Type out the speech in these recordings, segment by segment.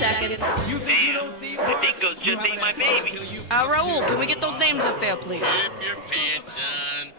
seconds. Damn, the dingo's just ate my baby. Raul, can we get those names up there, please? Zip your pants on.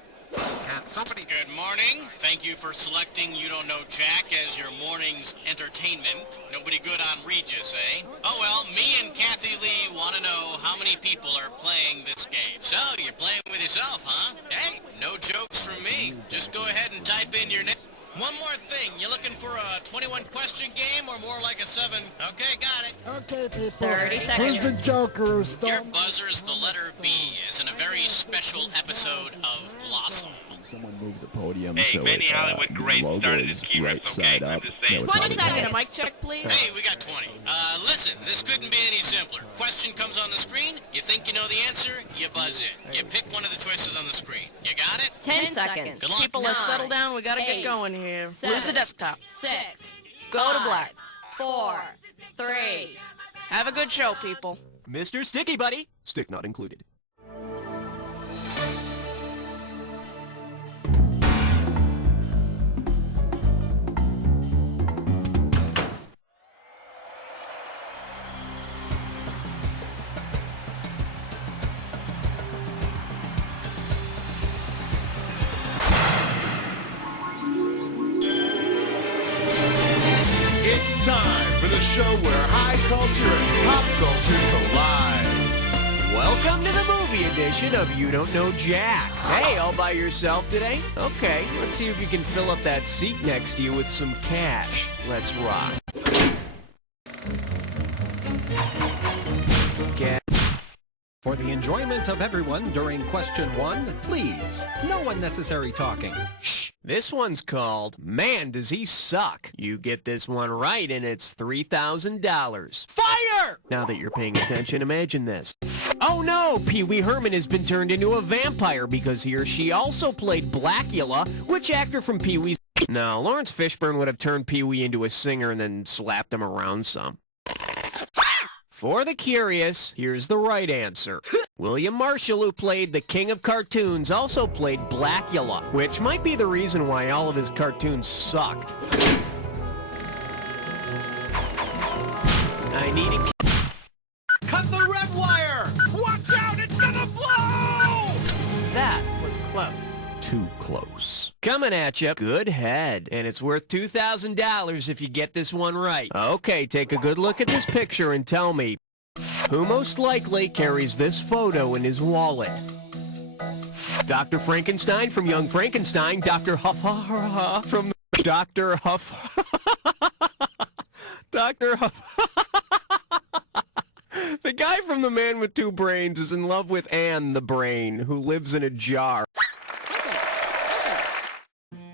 Good morning. Thank you for selecting You Don't Know Jack as your morning's entertainment. Nobody good on Regis, eh? Oh well, me and Kathy Lee want to know how many people are playing this game. So, you're playing with yourself, huh? Hey, no jokes from me. Just go ahead and type in your name. One more thing. You looking for a 21-question game or more like a 7? Okay, got it. Okay, people. 30 seconds. Who's the Joker who stole... Your buzzer is the letter B, as in a very special episode of Blossom. Someone move the podium. Hey, so Benny it, Hollywood Great logo started is his key right reps, okay? side up. I'm just saying. That would 20 probably seconds. be- Get a mic check, please. Hey, we got 20. Listen, this couldn't be any simpler. Question comes on the screen, you think you know the answer, you buzz in. You pick one of the choices on the screen. You got it? 10 seconds. Good luck. People, let's 9, settle down. We gotta get 8, going here. 7, Lose the desktop. 6. Go to 5, black. 4, 3. Have a good show, people. Mr. Sticky Buddy, stick not included. It's time for the show where high culture and pop culture collide. Welcome to the movie edition of You Don't Know Jack. Hey, all by yourself today? Okay, let's see if you can fill up that seat next to you with some cash. Let's rock. For the enjoyment of everyone during question 1, please, no unnecessary talking. Shh. This one's called Man Does He Suck. You get this one right and it's $3,000. Fire! Now that you're paying attention, imagine this. Oh no! Pee Wee Herman has been turned into a vampire because he or she also played Blackula. Which actor from Pee Wee's... No, Lawrence Fishburne would have turned Pee Wee into a singer and then slapped him around some. For the curious, here's the right answer. William Marshall, who played the King of Cartoons, also played Blackula, which might be the reason why all of his cartoons sucked. I need a... Cut the red wire! Watch out, it's gonna blow! That was close. Too close. Coming at you, good head. And it's worth $2,000 if you get this one right. Okay, take a good look at this picture and tell me, who most likely carries this photo in his wallet? Dr. Frankenstein from Young Frankenstein, Dr. Huff from Dr. Huff... Dr. Huff... The guy from The Man with Two Brains is in love with Anne the Brain, who lives in a jar.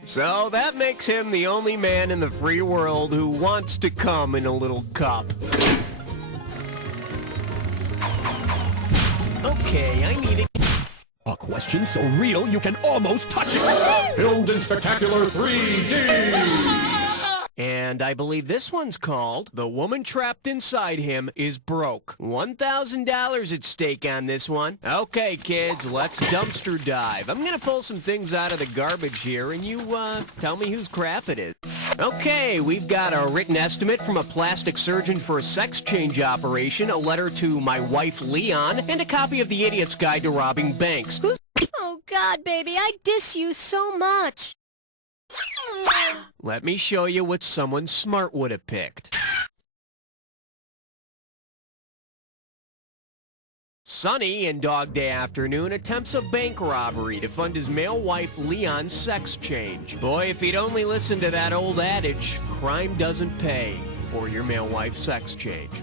So that makes him the only man in the free world who wants to come in a little cup. Okay, I need it. A question so real you can almost touch it! Filmed in spectacular 3D! And I believe this one's called The Woman Trapped Inside Him is Broke. $1,000 at stake on this one. Okay, kids, let's dumpster dive. I'm gonna pull some things out of the garbage here, and you, tell me whose crap it is. Okay, we've got a written estimate from a plastic surgeon for a sex change operation, a letter to my wife Leon, and a copy of The Idiot's Guide to Robbing Banks. Oh, God, baby, I diss you so much. Let me show you what someone smart would have picked. Sonny, in Dog Day Afternoon, attempts a bank robbery to fund his male wife Leon's sex change. Boy, if he'd only listened to that old adage, crime doesn't pay for your male wife's sex change.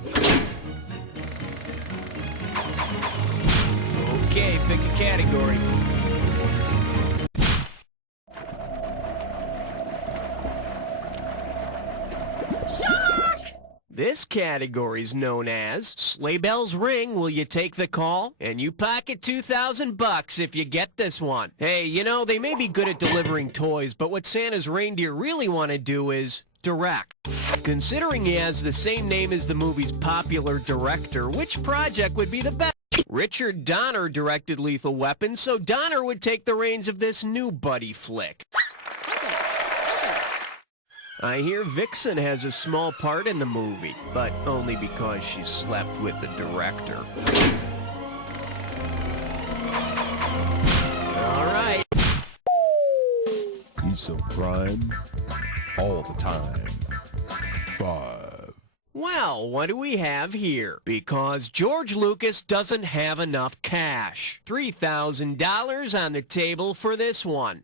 Okay, pick a category. This category's known as Sleigh Bells Ring, Will You Take the Call? And you pocket $2,000 if you get this one. Hey, you know, they may be good at delivering toys, but what Santa's reindeer really want to do is direct. Considering he has the same name as the movie's popular director, which project would be the best? Richard Donner directed Lethal Weapon, so Donner would take the reins of this new buddy flick. I hear Vixen has a small part in the movie, but only because she slept with the director. All right. He's so prime all the time. 5. Well, what do we have here? Because George Lucas doesn't have enough cash. $3,000 on the table for this one.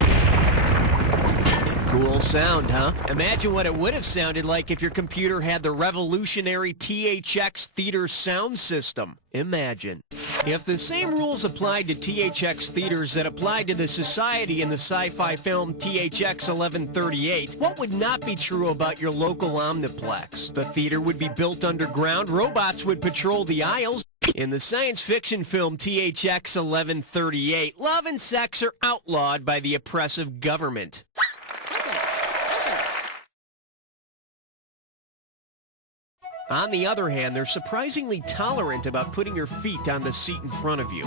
Cool sound, huh? Imagine what it would have sounded like if your computer had the revolutionary THX Theater sound system. Imagine. If the same rules applied to THX theaters that applied to the Society in the sci-fi film THX 1138, what would not be true about your local Omniplex? The theater would be built underground, robots would patrol the aisles. In the science fiction film THX 1138, love and sex are outlawed by the oppressive government. On the other hand, they're surprisingly tolerant about putting your feet on the seat in front of you.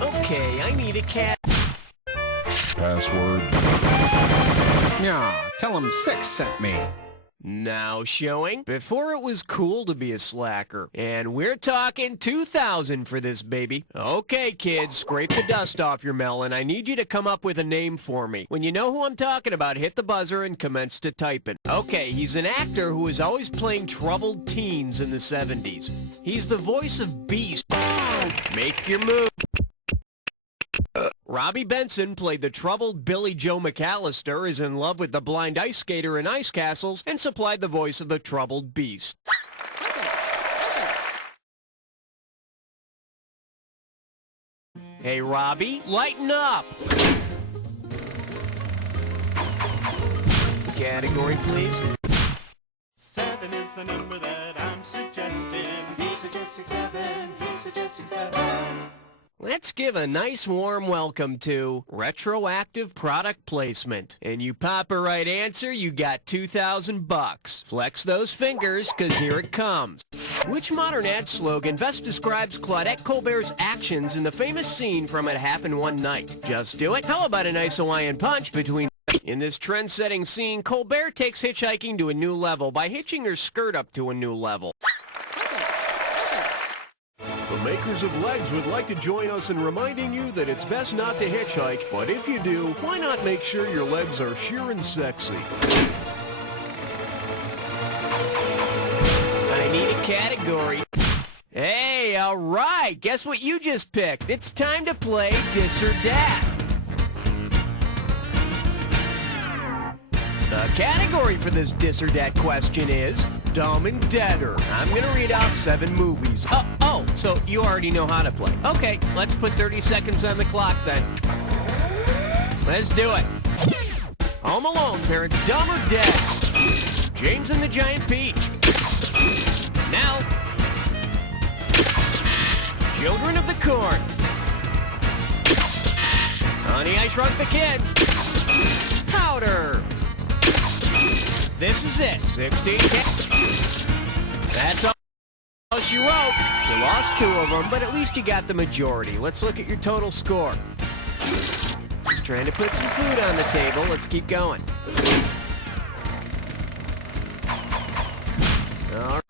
Okay, I need a cat. Password. Yeah, tell him 6 sent me. Now showing, before it was cool to be a slacker. And we're talking 2,000 for this baby. Okay, kids, scrape the dust off your melon. I need you to come up with a name for me. When you know who I'm talking about, hit the buzzer and commence to type it. Okay, he's an actor who was always playing troubled teens in the 70s. He's the voice of Beast. Make your move. Robbie Benson played the troubled Billy Joe McAllister, is in love with the blind ice skater in Ice Castles, and supplied the voice of the troubled Beast. Hey, Robbie, lighten up! Category, please. 7 is the number that I'm suggesting. He's suggesting 7. He's suggesting 7. Let's give a nice warm welcome to retroactive product placement. And you pop a right answer, you got $2,000. Flex those fingers, cause here it comes. Which modern ad slogan best describes Claudette Colbert's actions in the famous scene from It Happened One Night? Just do it. How about a nice Hawaiian punch between... In this trend-setting scene, Colbert takes hitchhiking to a new level by hitching her skirt up to a new level. The makers of Legs would like to join us in reminding you that it's best not to hitchhike, but if you do, why not make sure your legs are sheer and sexy? I need a category. Hey, all right, guess what you just picked? It's time to play Dis or Dat. The category for this Dis or Dat question is Dumb and Deader. I'm gonna read off 7 movies. Oh, so you already know how to play. Okay, let's put 30 seconds on the clock then. Let's do it. Home Alone, parents dumb or dead? James and the Giant Peach. Now. Children of the Corn. Honey, I Shrunk the Kids. Powder. This is it. 16. That's all she wrote. You lost 2 of them, but at least you got the majority. Let's look at your total score. Just trying to put some food on the table. Let's keep going. All right.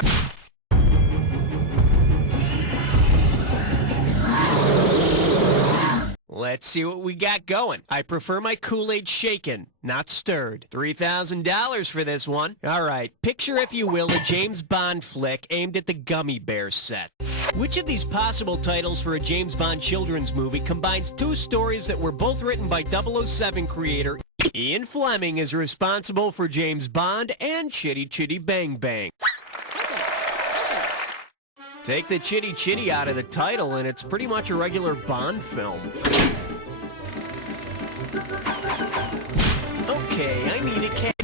Let's see what we got going. I prefer my Kool-Aid shaken, not stirred. $3,000 for this one. All right, picture, if you will, a James Bond flick aimed at the Gummy Bear set. Which of these possible titles for a James Bond children's movie combines 2 stories that were both written by 007 creator Ian Fleming, is responsible for James Bond and Chitty Chitty Bang Bang? Take the Chitty Chitty out of the title and it's pretty much a regular Bond film. Okay, I need a cat.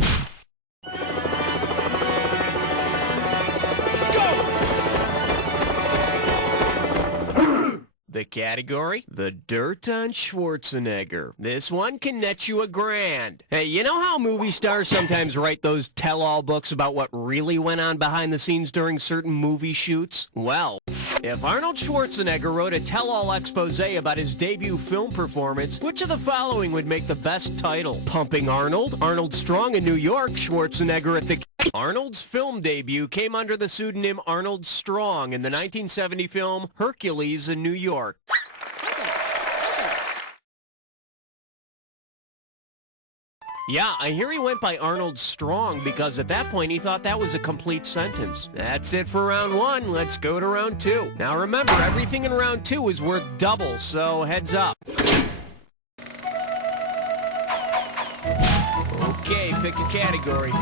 The category? The Dirt on Schwarzenegger. This one can net you $1,000. Hey, you know how movie stars sometimes write those tell-all books about what really went on behind the scenes during certain movie shoots? Well, If Arnold Schwarzenegger wrote a tell-all expose about his debut film performance, which of the following would make the best title? Pumping Arnold, Arnold Strong in New York, Schwarzenegger at the... Arnold's film debut came under the pseudonym Arnold Strong in the 1970 film Hercules in New York. Yeah, I hear he went by Arnold Strong because at that point he thought that was a complete sentence. That's it for round one. Let's go to round two. Now remember, everything in round two is worth double, so heads up. Okay, pick a category.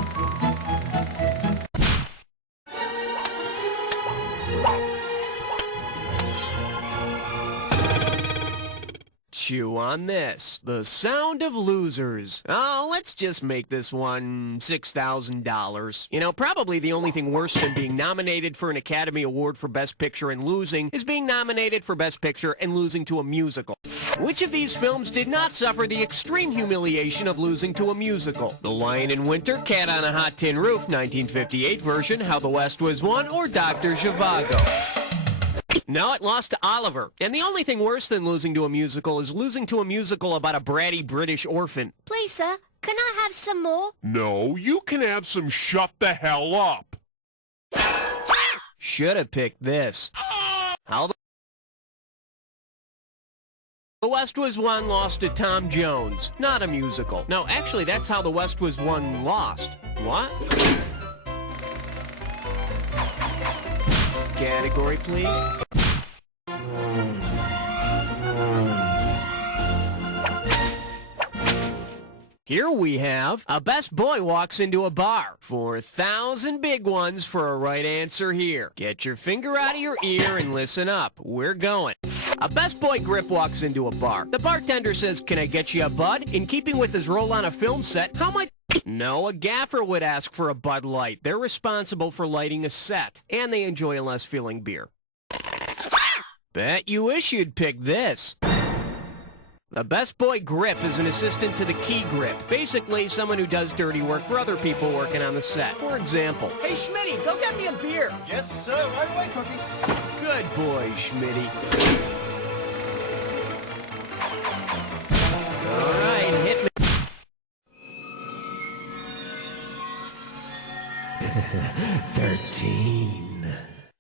Chew on this. The Sound of Losers. Oh, let's just make this one $6,000. You know, probably the only thing worse than being nominated for an Academy Award for Best Picture and losing is being nominated for Best Picture and losing to a musical. Which of these films did not suffer the extreme humiliation of losing to a musical? The Lion in Winter, Cat on a Hot Tin Roof, 1958 version, How the West Was Won, or Dr. Zhivago? No, it lost to Oliver. And the only thing worse than losing to a musical is losing to a musical about a bratty British orphan. Please, sir, can I have some more? No, you can have some shut the hell up. Should have picked this. How the West Was Won lost to Tom Jones, not a musical. No, actually, that's How the West Was Won lost. What? Category, please. Here we have a best boy walks into a bar. 4,000 big ones for a right answer here. Get your finger out of your ear and listen up. We're going. A best boy grip walks into a bar. The bartender says, "Can I get you a bud?" In keeping with his role on a film set, how much? No, a gaffer would ask for a Bud Light. They're responsible for lighting a set, and they enjoy a less filling beer. Bet you wish you'd pick this. The best boy grip is an assistant to the key grip. Basically, someone who does dirty work for other people working on the set. For example, "Hey, Schmitty, go get me a beer." Yes, sir. Right away, Cookie. Good boy, Schmitty. All right, hit me. 13.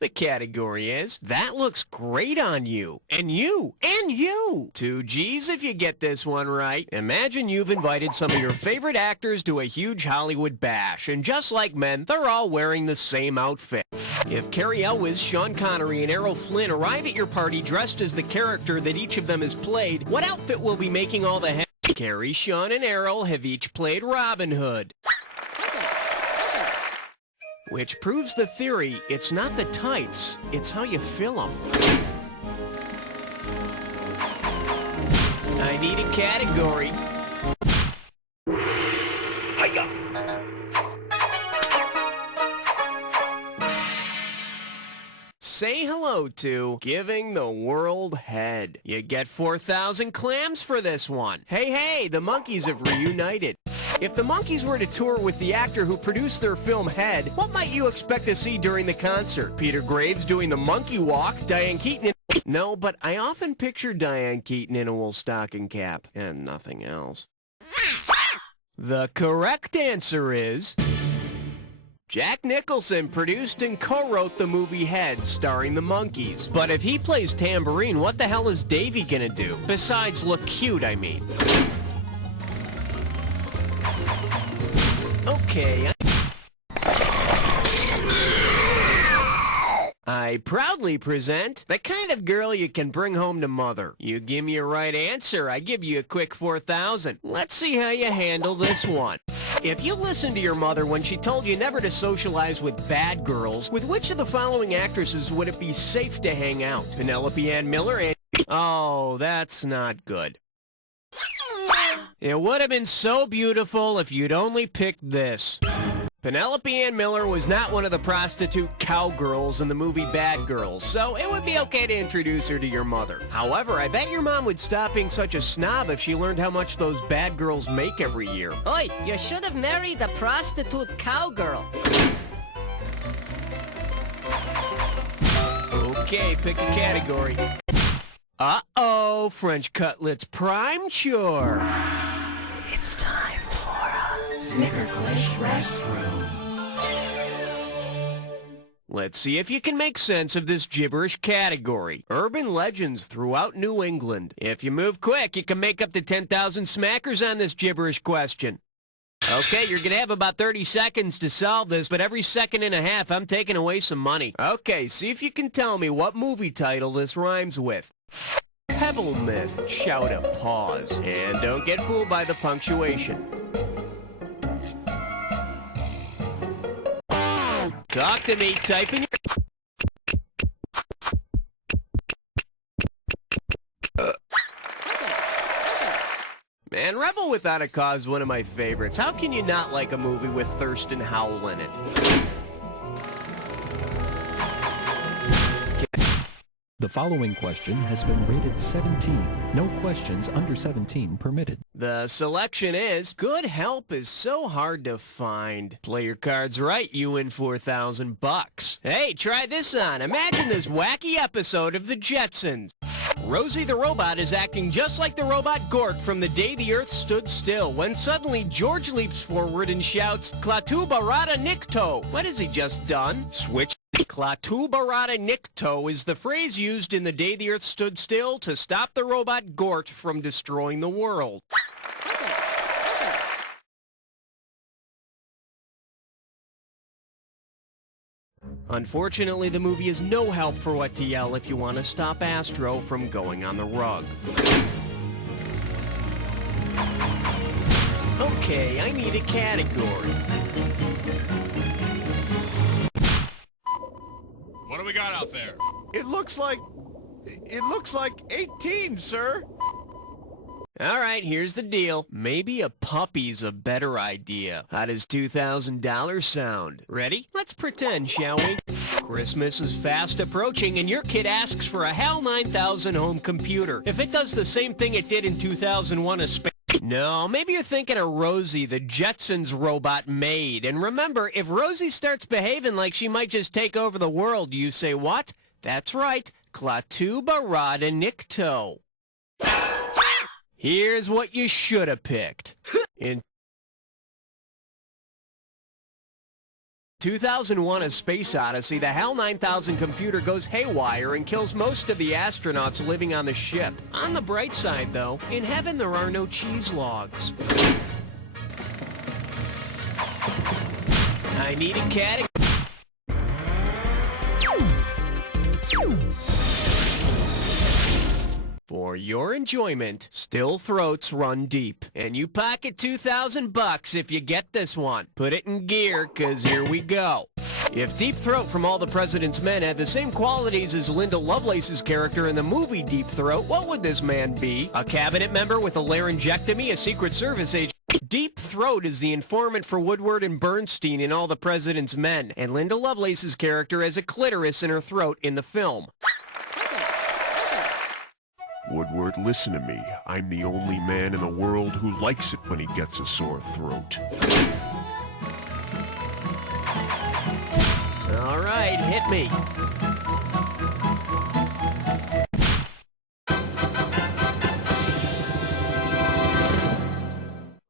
The category is, that looks great on you. And you. And you. 2 G's if you get this one right. Imagine you've invited some of your favorite actors to a huge Hollywood bash, and just like men, they're all wearing the same outfit. If Cary Elwes, Sean Connery, and Errol Flynn arrive at your party dressed as the character that each of them has played, what outfit will be making all the head? Cary, Sean, and Errol have each played Robin Hood. Which proves the theory, it's not the tights, it's how you fill them. I need a category. Hiya! Say hello to giving the world head. You get 4,000 clams for this one. Hey, the Monkees have reunited. If the Monkees were to tour with the actor who produced their film Head, what might you expect to see during the concert? Peter Graves doing the monkey walk, Diane Keaton in... No, but I often picture Diane Keaton in a wool stocking cap, and nothing else. The correct answer is... Jack Nicholson produced and co-wrote the movie Head, starring the Monkees. But if he plays tambourine, what the hell is Davy gonna do? Besides look cute, I mean. Okay, I proudly present the kind of girl you can bring home to mother. You give me a right answer, I give you a quick 4,000. Let's see how you handle this one. If you listened to your mother when she told you never to socialize with bad girls, with which of the following actresses would it be safe to hang out? Penelope Ann Miller and... Oh, that's not good. It would have been so beautiful if you'd only picked this. Penelope Ann Miller was not one of the prostitute cowgirls in the movie Bad Girls, so it would be okay to introduce her to your mother. However, I bet your mom would stop being such a snob if she learned how much those bad girls make every year. Oi, you should have married a prostitute cowgirl. Okay, pick a category. Uh-oh, French cutlets prime chore. It's time for a Snickerclish restroom. Let's see if you can make sense of this gibberish category. Urban legends throughout New England. If you move quick, you can make up to 10,000 smackers on this gibberish question. Okay, you're going to have about 30 seconds to solve this, but every second and a half, I'm taking away some money. Okay, see if you can tell me what movie title this rhymes with. Pebble Myth, shout a pause. And don't get fooled by the punctuation. Talk to me, type in your... Man, Rebel Without a Cause is one of my favorites. How can you not like a movie with Thurston Howell in it? The following question has been rated 17. No questions under 17 permitted. The selection is, good help is so hard to find. Play your cards right, you win $4,000. Hey, try this on. Imagine this wacky episode of The Jetsons. Rosie the robot is acting just like the robot Gort from The Day the Earth Stood Still, when suddenly George leaps forward and shouts, Klaatu Barada Nikto. What has he just done? Switch. Klaatu Barada Nikto is the phrase used in The Day the Earth Stood Still to stop the robot Gort from destroying the world. Unfortunately, the movie is no help for what to yell if you want to stop Astro from going on the rug. Okay, I need a category. What do we got out there? It looks like 18, sir. All right, here's the deal. Maybe a puppy's a better idea. How does $2,000 sound? Ready? Let's pretend, shall we? Christmas is fast approaching, and your kid asks for a HAL 9000 home computer. If it does the same thing it did in 2001, a space... No, maybe you're thinking of Rosie, the Jetsons robot maid. And remember, if Rosie starts behaving like she might just take over the world, you say what? That's right, Klaatu Barada Nikto. Here's what you should have picked. In 2001, A Space Odyssey, the HAL 9000 computer goes haywire and kills most of the astronauts living on the ship. On the bright side, though, in heaven there are no cheese logs. I need a category. For your enjoyment, Still Throats Run Deep. And you pocket $2,000 if you get this one. Put it in gear, 'cause here we go. If Deep Throat from All the President's Men had the same qualities as Linda Lovelace's character in the movie Deep Throat, what would this man be? A cabinet member with a laryngectomy, a Secret Service agent? Deep Throat is the informant for Woodward and Bernstein in All the President's Men, and Linda Lovelace's character has a clitoris in her throat in the film. Woodward, listen to me. I'm the only man in the world who likes it when he gets a sore throat. All right, hit me.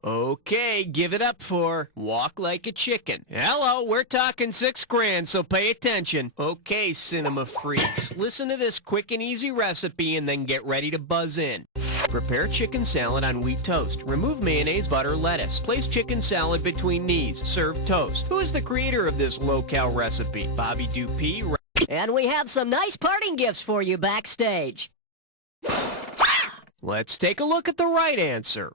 Okay, give it up for Walk Like a Chicken. Hello, we're talking $6 grand, so pay attention. Okay, cinema freaks, listen to this quick and easy recipe and then get ready to buzz in. Prepare chicken salad on wheat toast. Remove mayonnaise, butter, lettuce. Place chicken salad between knees. Serve toast. Who is the creator of this low-cal recipe? Bobby Dupee? And we have some nice parting gifts for you backstage. Let's take a look at the right answer.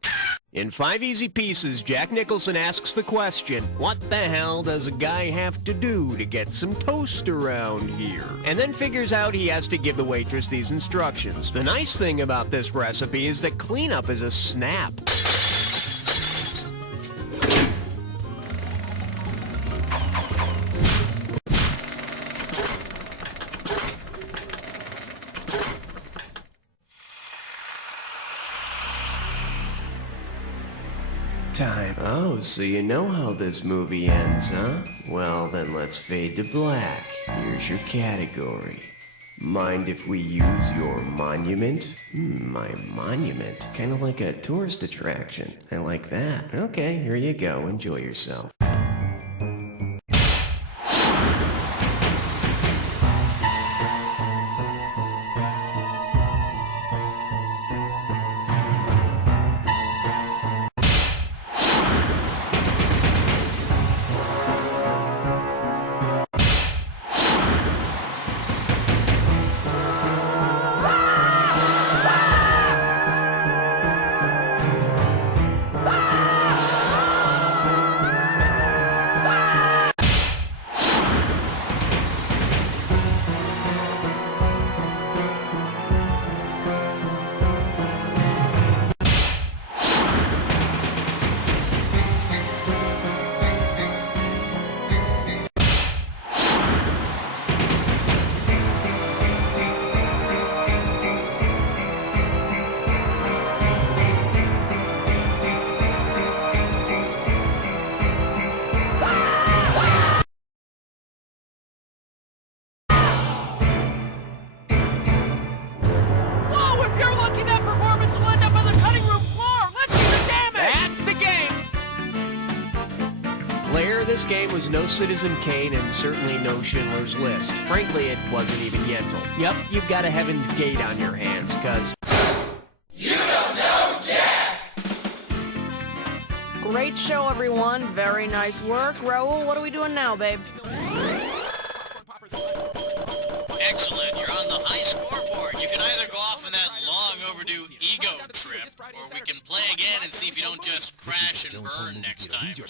In 5 easy pieces, Jack Nicholson asks the question, what the hell does a guy have to do to get some toast around here? And then figures out he has to give the waitress these instructions. The nice thing about this recipe is that cleanup is a snap. Time. Oh, so you know how this movie ends, huh? Well, then let's fade to black. Here's your category. Mind if we use your monument? My monument? Kind of like a tourist attraction. I like that. Okay, here you go. Enjoy yourself. This game was no Citizen Kane and certainly no Schindler's List. Frankly, it wasn't even Yentl. Yep, you've got a Heaven's Gate on your hands, cause... You don't know Jack! Great show, everyone. Very nice work. Raoul, what are we doing now, babe? Excellent. You're on the high scoreboard. You can either go off on that long overdue ego trip, or we can play again and see if you don't just crash and burn next time through.